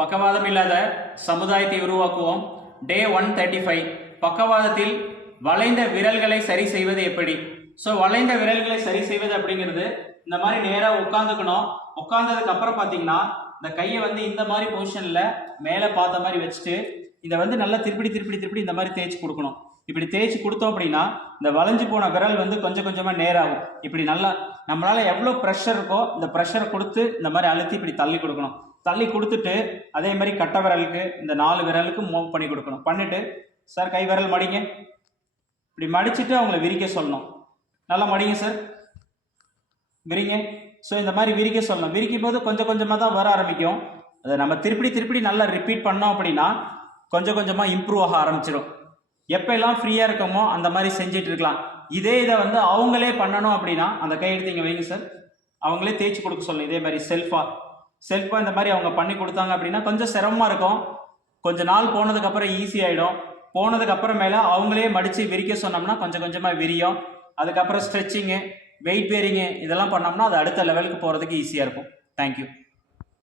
பக்கவாதம் இல்லாத சமுதாயத்தை உருவாக்குவோம். டே ஒன் தேர்ட்டி ஃபைவ் பக்கவாதத்தில் வளைந்த விரல்களை சரி செய்வது எப்படி? ஸோ வளைந்த விரல்களை சரி செய்வது அப்படிங்கிறது இந்த மாதிரி நேராக உட்காந்துக்கணும் உட்காந்ததுக்கு அப்புறம் பார்த்தீங்கன்னா இந்த கையை வந்து இந்த மாதிரி பொசிஷனில் மேலே பார்த்த மாதிரி வச்சுட்டு இதை வந்து நல்லா திருப்பி திருப்பிடி திருப்பிடி இந்த மாதிரி தேய்ச்சி கொடுக்கணும். இப்படி தேய்ச்சி கொடுத்தோம் அப்படின்னா இந்த வளைஞ்சு போன விரல் வந்து கொஞ்சம் கொஞ்சமாக நேராகும். இப்படி நல்லா நம்மளால் எவ்வளோ ப்ரெஷர் இருக்கோ இந்த ப்ரெஷரை கொடுத்து இந்த மாதிரி அழுத்தி இப்படி தள்ளி கொடுக்கணும். தள்ளி கொடுத்துட்டு அதே மாதிரி கட்டை விரலுக்கு இந்த நாலு விரலுக்கு மூவ் பண்ணி கொடுக்கணும். பண்ணிவிட்டு சார் கை விரல் மடிங்க. இப்படி மடிச்சுட்டு அவங்கள விரிக்க சொல்லணும். நல்லா மடிங்க சார் விரிங்க. ஸோ இந்த மாதிரி விரிக்க சொல்லணும். விரிக்கும் போது கொஞ்சம் கொஞ்சமாக தான் வர ஆரம்பிக்கும். அதை நம்ம திருப்பி திருப்பி நல்லா ரிப்பீட் பண்ணோம் அப்படின்னா கொஞ்சம் கொஞ்சமாக இம்ப்ரூவ் ஆக ஆரம்பிச்சிடும் எப்பெல்லாம் ஃப்ரீயாக இருக்கமோ அந்த மாதிரி செஞ்சுட்டு இருக்கலாம். இதே இதை வந்து அவங்களே பண்ணணும் அப்படின்னா அந்த கை எடுத்து இங்கே வைங்க சார் அவங்களே தேய்ச்சி கொடுக்க சொல்லணும். இதே மாதிரி செல்ஃபாக செல்ஃபாக இந்த மாதிரி அவங்க பண்ணி கொடுத்தாங்க அப்படின்னா கொஞ்சம் சிரமமாக இருக்கும். கொஞ்சம் நாள் போனதுக்கப்புறம் ஈஸி ஆகிடும் போனதுக்கப்புறமேல அவங்களே மடித்து விரிக்க சொன்னோம்னா கொஞ்சம் கொஞ்சமாக விரியும். அதுக்கப்புறம் ஸ்ட்ரெச்சிங்கு வெயிட் பேரிங்கு இதெல்லாம் பண்ணோம்னா அது அடுத்த லெவலுக்கு போகிறதுக்கு ஈஸியாக இருக்கும். தேங்க்யூ